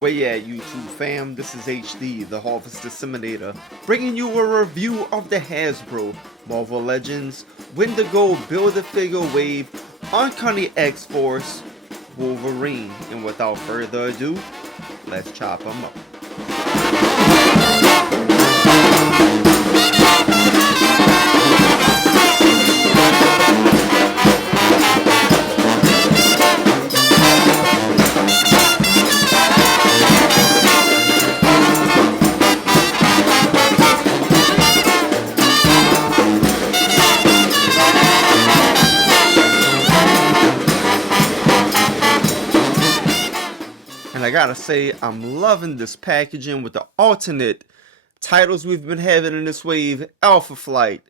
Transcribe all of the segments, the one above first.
Where you at, YouTube fam? This is HD, the Harvest Disseminator, bringing you a review of the Hasbro Marvel Legends Wendigo Build-A-Figure Wave Uncanny X-Force Wolverine. And without further ado, let's chop them up. And I gotta say, I'm loving this packaging with the alternate titles we've been having in this wave. Alpha Flight,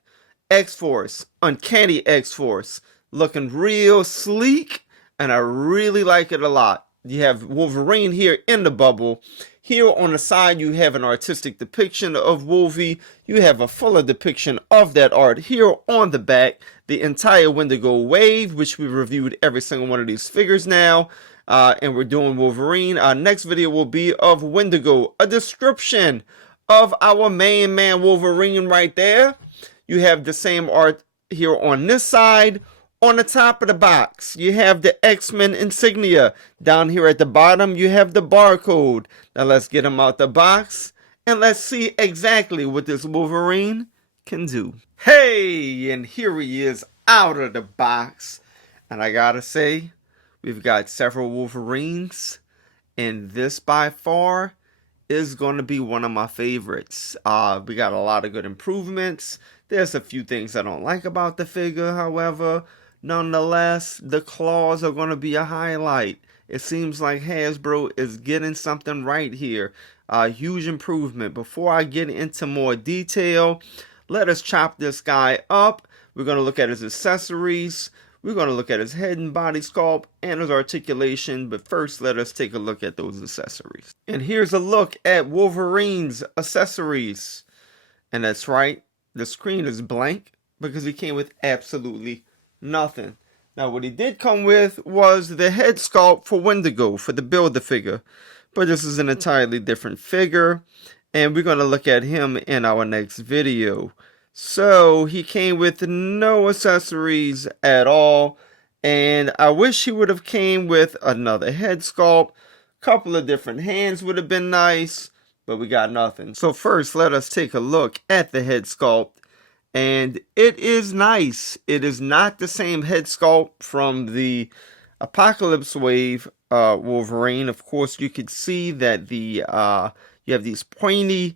X-Force, Uncanny X-Force. Looking real sleek, and I really like it a lot. You have Wolverine here in the bubble. Here on the side, you have an artistic depiction of Wolvie. You have a fuller depiction of that art here on the back. The entire Wendigo wave, which we reviewed every single one of these figures now. And we're doing Wolverine. Our next video will be of Wendigo. A description of our main man Wolverine right there. You have the same art here on this side. On the top of the box, you have the X-Men insignia. Down here at the bottom, you have the barcode. Now let's get him out the box and let's see exactly what this Wolverine can do. Hey, and here he is out of the box. And I gotta say, we've got several Wolverines, and this by far is going to be one of my favorites. We got a lot of good improvements. There's a few things I don't like about the figure, however, nonetheless, the claws are going to be a highlight. It seems like Hasbro is getting something right here. Huge improvement. Before I get into more detail, let us chop this guy up. We're going to look at his accessories. We're going to look at his head and body sculpt and his articulation, but first let us take a look at those accessories. And here's a look at Wolverine's accessories. And that's right, the screen is blank because he came with absolutely nothing. Now what he did come with was the head sculpt for Wendigo for the Build-A-Figure, but this is an entirely different figure, and we're going to look at him in our next video. So he came with no accessories at all, and I wish he would have came with another head sculpt. Couple of different hands would have been nice, but we got nothing. So first, let us take a look at the head sculpt, and it is nice. It is not the same head sculpt from the Apocalypse Wave Wolverine. Of course, you could see that the you have these pointy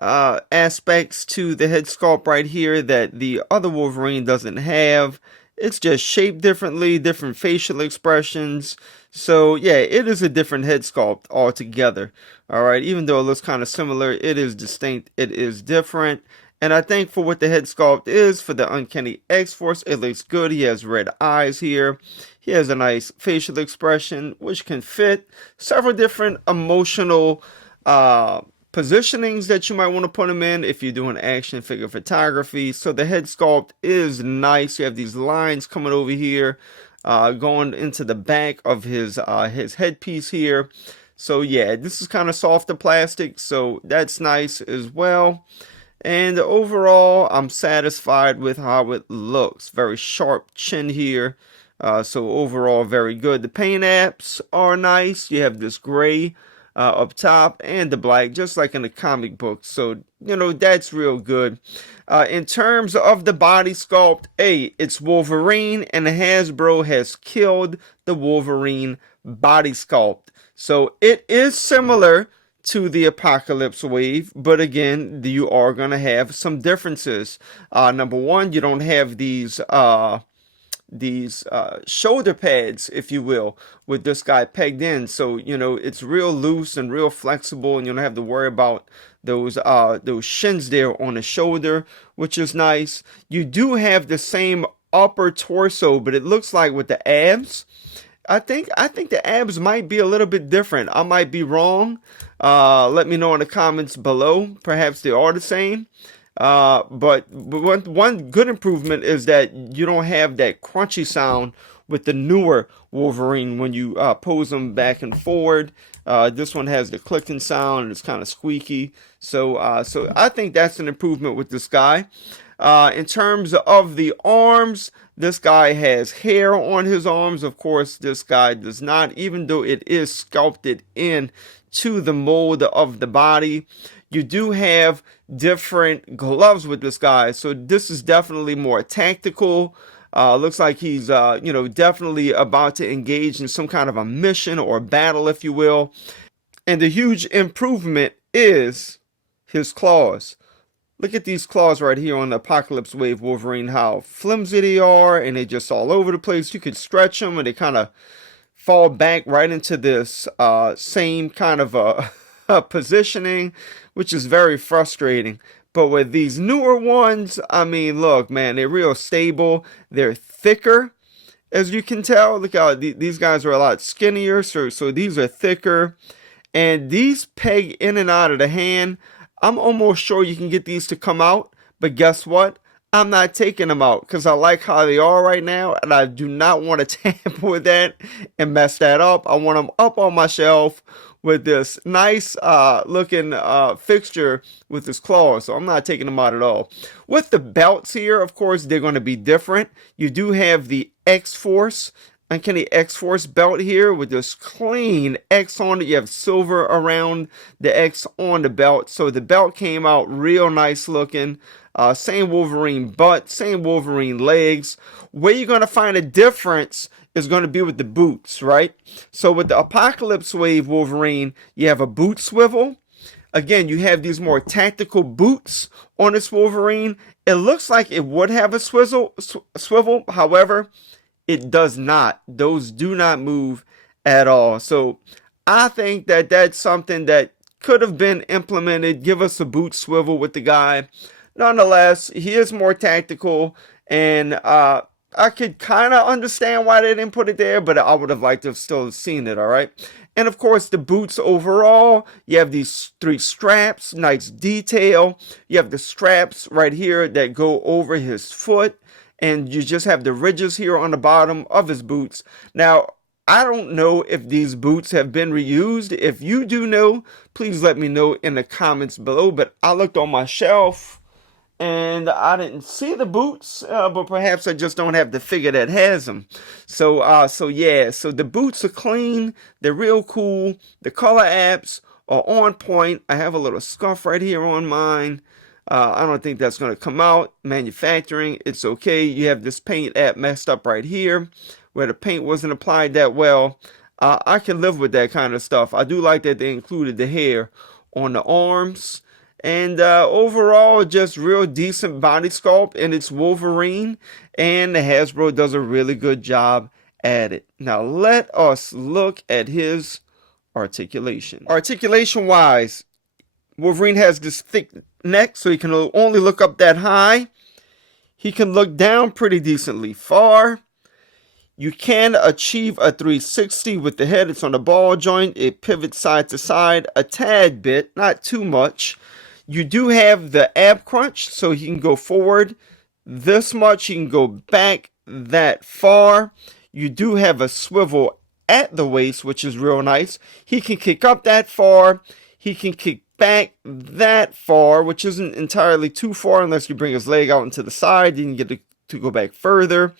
aspects to the head sculpt right here that the other Wolverine doesn't have. It's just shaped differently, different facial expressions. So yeah, it is a different head sculpt altogether. Alright, even though it looks kind of similar, it is distinct, it is different. And I think for what the head sculpt is for the Uncanny X-Force, it looks good. He has red eyes here. He has a nice facial expression, which can fit several different emotional positionings that you might want to put him in if you're doing action figure photography. So the head sculpt is nice. You have these lines coming over here, going into the back of his headpiece here. So yeah, this is kind of softer plastic, so that's nice as well. And overall, I'm satisfied with how it looks. Very sharp chin here. So overall, very good. The paint apps are nice. You have this gray up top and the black, just like in the comic book. So, you know, that's real good. In terms of the body sculpt, it's Wolverine, and Hasbro has killed the Wolverine body sculpt. So it is similar to the Apocalypse Wave, but again, you are going to have some differences. Number one, you don't have these shoulder pads, if you will, with this guy pegged in. So, you know, it's real loose and real flexible, and you don't have to worry about those shins there on the shoulder, which is nice. You do have the same upper torso, but it looks like with the abs, I think the abs might be a little bit different. I might be wrong. Let me know in the comments below. Perhaps they are the same. But one good improvement is that you don't have that crunchy sound with the newer Wolverine when you pose him back and forward. This one has the clicking sound and it's kind of squeaky. So so I think that's an improvement with this guy. In terms of the arms, this guy has hair on his arms. Of course, this guy does not, even though it is sculpted in to the mold of the body. You do have different gloves with this guy, so this is definitely more tactical. Looks like he's, you know, definitely about to engage in some kind of a mission or battle, if you will. And the huge improvement is his claws. Look at these claws right here on the Apocalypse Wave Wolverine, how flimsy they are, and they just all over the place. You could stretch them, and they kind of fall back right into this same kind of positioning, which is very frustrating. But with these newer ones, I mean, look, man, they're real stable. They're thicker, as you can tell. Look how these guys are a lot skinnier, so these are thicker. And these peg in and out of the hand. I'm almost sure you can get these to come out, but guess what? I'm not taking them out because I like how they are right now, and I do not want to tamper with that and mess that up. I want them up on my shelf with this nice looking fixture with this claws, so I'm not taking them out at all. With the belts here, of course, they're going to be different. You do have the X-Force, Uncanny X-Force belt here with this clean X on it. You have silver around the X on the belt. So the belt came out real nice looking. Same Wolverine butt, same Wolverine legs. Where you're going to find a difference is going to be with the boots, right? So with the Apocalypse Wave Wolverine, you have a boot swivel. Again, you have these more tactical boots on this Wolverine. It looks like it would have a swivel. However, it does not. Those do not move at all. So I think that that's something that could have been implemented. Give us a boot swivel with the guy. Nonetheless, he is more tactical, and I could kind of understand why they didn't put it there, but I would have liked to have still seen it, all right? And of course, the boots overall, you have these 3 straps, nice detail. You have the straps right here that go over his foot. And you just have the ridges here on the bottom of his boots. Now, I don't know if these boots have been reused. If you do know, please let me know in the comments below. But I looked on my shelf and I didn't see the boots, but perhaps I just don't have the figure that has them. So yeah, so the boots are clean. They're real cool. The color apps are on point. I have a little scuff right here on mine. I don't think that's going to come out. Manufacturing, it's okay. You have this paint app messed up right here where the paint wasn't applied that well. I can live with that kind of stuff. I do like that they included the hair on the arms. And overall, just real decent body sculpt. And it's Wolverine. And the Hasbro does a really good job at it. Now, let us look at his articulation. Articulation-wise, Wolverine has this thick neck, so he can only look up that high. He can look down pretty decently far. You can achieve a 360 with the head. It's on the ball joint. It pivots side to side a tad bit, not too much. You do have the ab crunch, so he can go forward this much. He can go back that far. You do have a swivel at the waist, which is real nice. He can kick up that far. He can kick back that far, which isn't entirely too far unless you bring his leg out into the side. You can get to go back further.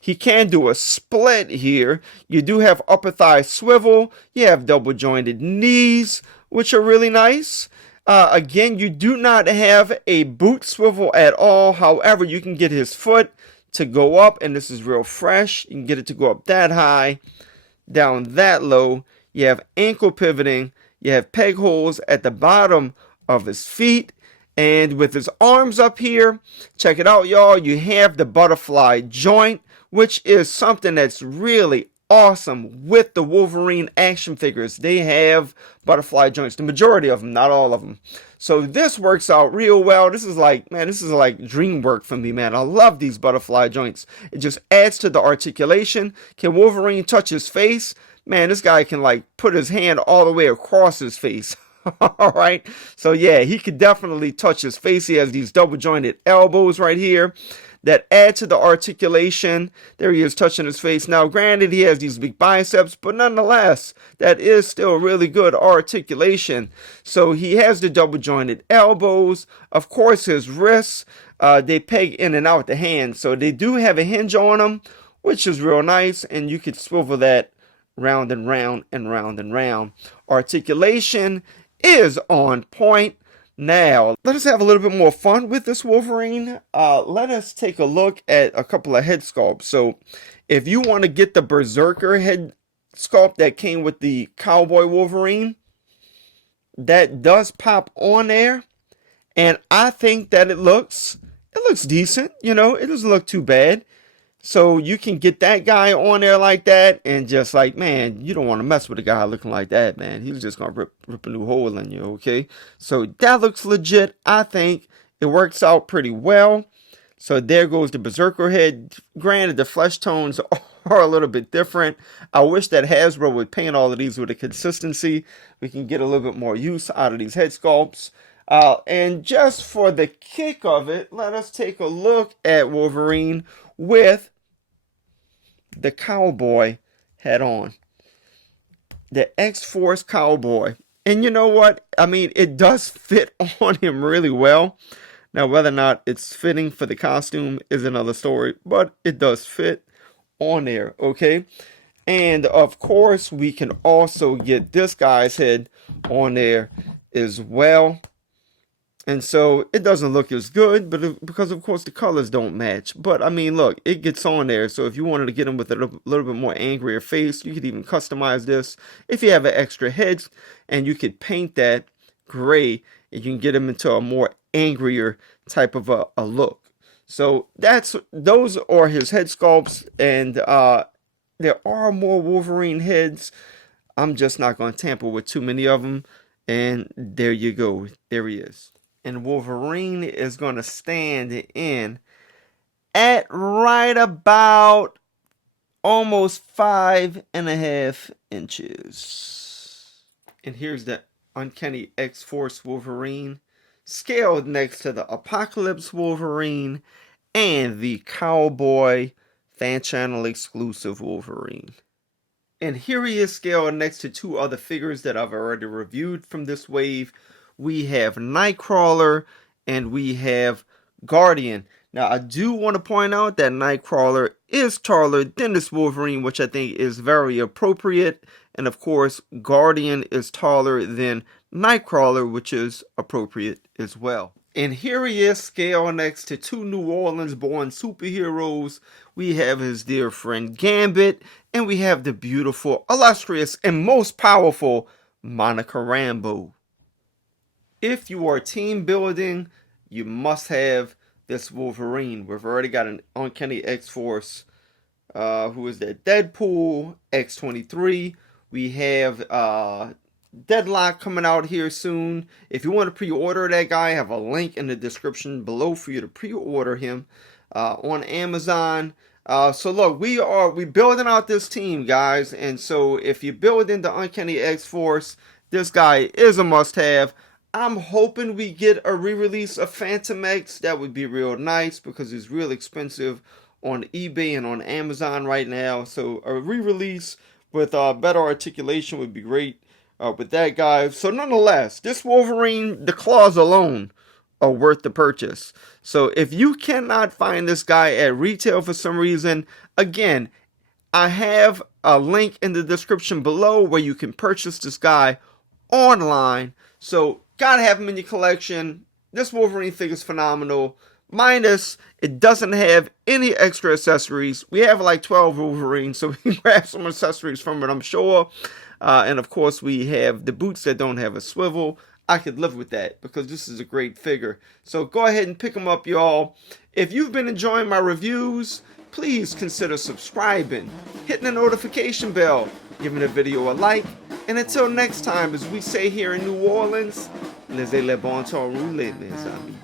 He can do a split here. You do have upper thigh swivel. You have double jointed knees, which are really nice. Again, you do not have a boot swivel at all. However, you can get his foot to go up, and this is real fresh. You can get it to go up that high, down that low. You have ankle pivoting. You have peg holes at the bottom of his feet. And with his arms up here, check it out, y'all. You have the butterfly joint, which is something that's really awesome with the Wolverine action figures. They have butterfly joints, the majority of them, not all of them. So this works out real well. This is like, man, this is like dream work for me, man. I love these butterfly joints. It just adds to the articulation. Can Wolverine touch his face? Man, this guy can like put his hand all the way across his face. All right. So yeah, he could definitely touch his face. He has these double jointed elbows right here. that add to the articulation. There he is touching his face. Now, granted, he has these big biceps, but nonetheless, that is still really good articulation. So he has the double jointed elbows. Of course, his wrists, they peg in and out the hand. So they do have a hinge on them, which is real nice. And you could swivel that round and round and round and round. Articulation is on point. Now, let us have a little bit more fun with this Wolverine. Let us take a look at a couple of head sculpts. So, if you want to get the Berserker head sculpt that came with the Cowboy Wolverine, that does pop on there. And I think that it looks decent. You know, it doesn't look too bad. So you can get that guy on there like that, and just like, man, you don't want to mess with a guy looking like that, man. He's just going to rip a new hole in you, okay? So that looks legit. I think it works out pretty well. So there goes the Berserker head. Granted, the flesh tones are a little bit different. I wish that Hasbro would paint all of these with a consistency. We can get a little bit more use out of these head sculpts. And just for the kick of it, let us take a look at Wolverine with the cowboy head on. The X-Force cowboy. And you know what? I mean, it does fit on him really well. Now, whether or not it's fitting for the costume is another story, but it does fit on there, okay? And of course, we can also get this guy's head on there as well. And so it doesn't look as good, but because of course the colors don't match. But I mean, look, it gets on there. So if you wanted to get him with a little bit more angrier face, you could even customize this. If you have an extra head, and you could paint that gray, and you can get him into a more angrier type of a look. So those are his head sculpts, and there are more Wolverine heads. I'm just not going to tamper with too many of them. And there you go. There he is. And Wolverine is going to stand in at right about almost 5.5 inches. And here's the Uncanny X-Force Wolverine, scaled next to the Apocalypse Wolverine and the Cowboy Fan Channel exclusive Wolverine. And here he is scaled next to two other figures that I've already reviewed from this wave. We have Nightcrawler and we have Guardian. Now, I do want to point out that Nightcrawler is taller than this Wolverine, which I think is very appropriate. And of course, Guardian is taller than Nightcrawler, which is appropriate as well. And here he is scaled next to two New Orleans born superheroes. We have his dear friend Gambit, and we have the beautiful, illustrious, and most powerful Monica Rambeau. If you are team building, you must have this Wolverine. We've already got an Uncanny X-Force, who is that? Deadpool, X-23. We have Deadlock coming out here soon. If you want to pre-order that guy, I have a link in the description below for you to pre-order him on Amazon. So look, we building out this team, guys. And so if you're building the Uncanny X-Force, this guy is a must-have. I'm hoping we get a re-release of Phantom X. That would be real nice because it's real expensive on eBay and on Amazon right now. So a re-release with better articulation would be great with that guy. So nonetheless, this Wolverine, the claws alone are worth the purchase. So if you cannot find this guy at retail for some reason, again, I have a link in the description below where you can purchase this guy online. So gotta have him in your collection. This Wolverine figure is phenomenal. Minus, it doesn't have any extra accessories. We have like 12 Wolverines, so we can grab some accessories from it, I'm sure. And of course, we have the boots that don't have a swivel. I could live with that because this is a great figure. So go ahead and pick them up, y'all. If you've been enjoying my reviews, please consider subscribing, hitting the notification bell, giving the video a like. And until next time, as we say here in New Orleans, les éléments sont roulés, mes amis.